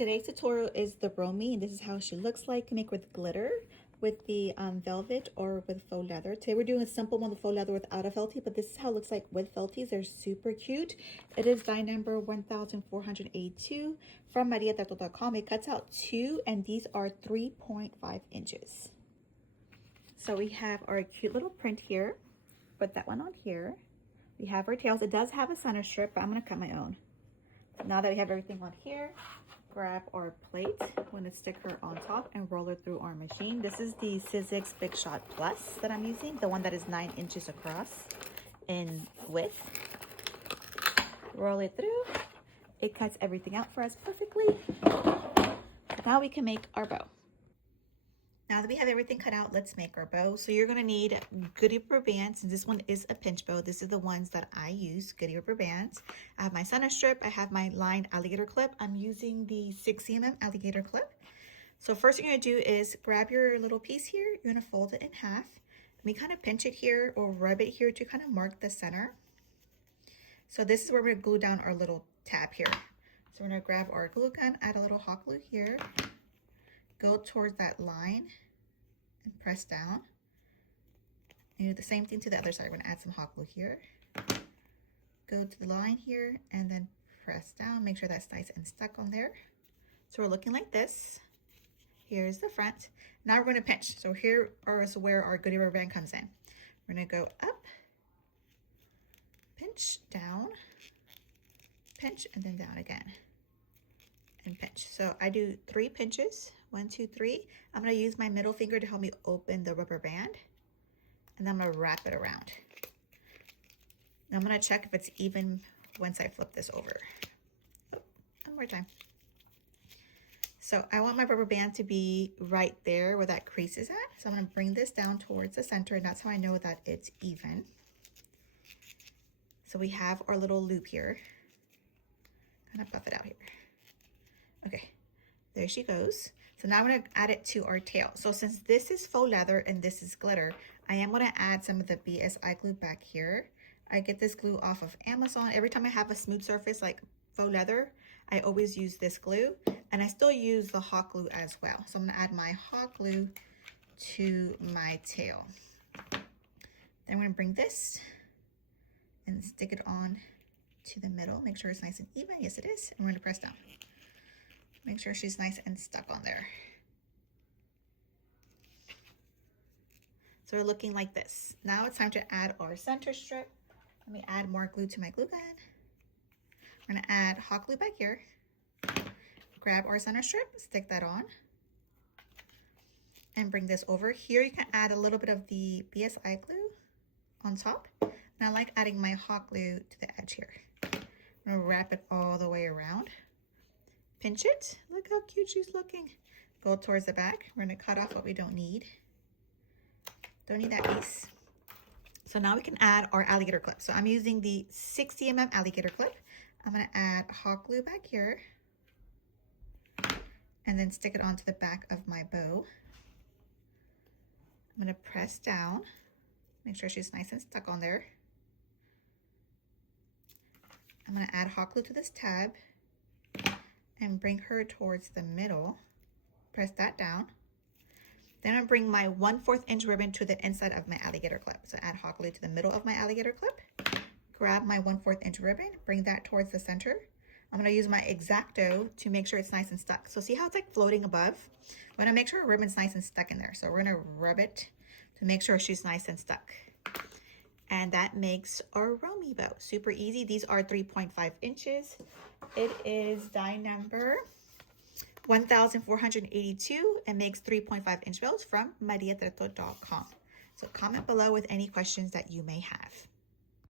Today's tutorial is the Romi, and this is how she looks like. You can make with glitter, with the velvet, or with faux leather. Today we're doing a simple one with faux leather without a felty, but this is how it looks like with felties. They're super cute. It is die number 1482 from mariatretodiyco. It cuts out 2, and these are 3.5 inches. So we have our cute little print here. Put that one on here. We have our tails. It does have a center strip, but I'm going to cut my own. Now that we have everything on here, grab our plate. I'm going to stick her on top and roll her through our machine. This is the Sizzix Big Shot Plus that I'm using, the one that is 9 inches across in width. Roll it through. It cuts everything out for us perfectly. Now we can make our bow. Now that we have everything cut out, let's make our bow. So you're going to need goody rubber bands. This one is a pinch bow. This is the ones that I use, goody rubber bands. I have my center strip. I have my lined alligator clip. I'm using the 6cm alligator clip. So first thing you're going to do is grab your little piece here. You're going to fold it in half. And we kind of pinch it here or rub it here to kind of mark the center. So this is where we're going to glue down our little tab here. So we're going to grab our glue gun, add a little hot glue here. Go towards that line and press down. And do the same thing to the other side. We're going to add some hot glue here. Go to the line here and then press down. Make sure that's nice and stuck on there. So we're looking like this. Here's the front. Now we're going to pinch. So here is where our goody rubber band comes in. We're going to go up, pinch, down, pinch, and then down again. And pinch. So I do 3 pinches. 1, 2, 3. I'm going to use my middle finger to help me open the rubber band. And then I'm going to wrap it around. Now I'm going to check if it's even once I flip this over. Oh, one more time. So I want my rubber band to be right there where that crease is at. So I'm going to bring this down towards the center, and that's how I know that it's even. So we have our little loop here. Kind of buff it out here. Okay, there she goes. So now I'm going to add it to our tail. So since this is faux leather and this is glitter, I am going to add some of the BSI glue back here. I get this glue off of Amazon. Every time I have a smooth surface like faux leather, I always use this glue. And I still use the hot glue as well. So I'm going to add my hot glue to my tail. Then I'm going to bring this and stick it on to the middle. Make sure it's nice and even. Yes, it is. And we're going to press down. Make sure she's nice and stuck on there. So we're looking like this. Now it's time to add our center strip. Let me add more glue to my glue gun. We're going to add hot glue back here. Grab our center strip, stick that on, and bring this over. Here you can add a little bit of the BSI glue on top. And I like adding my hot glue to the edge here. I'm going to wrap it all the way around. Pinch it. Look how cute she's looking. Go towards the back. We're going to cut off what we don't need. Don't need that piece. So now we can add our alligator clip. So I'm using the 6cm alligator clip. I'm going to add hot glue back here. And then stick it onto the back of my bow. I'm going to press down. Make sure she's nice and stuck on there. I'm going to add hot glue to this tab. And bring her towards the middle. Press that down. Then I bring my 1/4 inch ribbon to the inside of my alligator clip. So add hot glue to the middle of my alligator clip. Grab my 1/4 inch ribbon, bring that towards the center. I'm going to use my X-Acto to make sure it's nice and stuck. So see how it's like floating above? I'm going to make sure our ribbon's nice and stuck in there. So we're going to rub it to make sure she's nice and stuck. And that makes our Romi bow. Super easy. These are 3.5 inches. It is die number 1482 and makes 3.5 inch bows from mariatretodiyco. So comment below with any questions that you may have.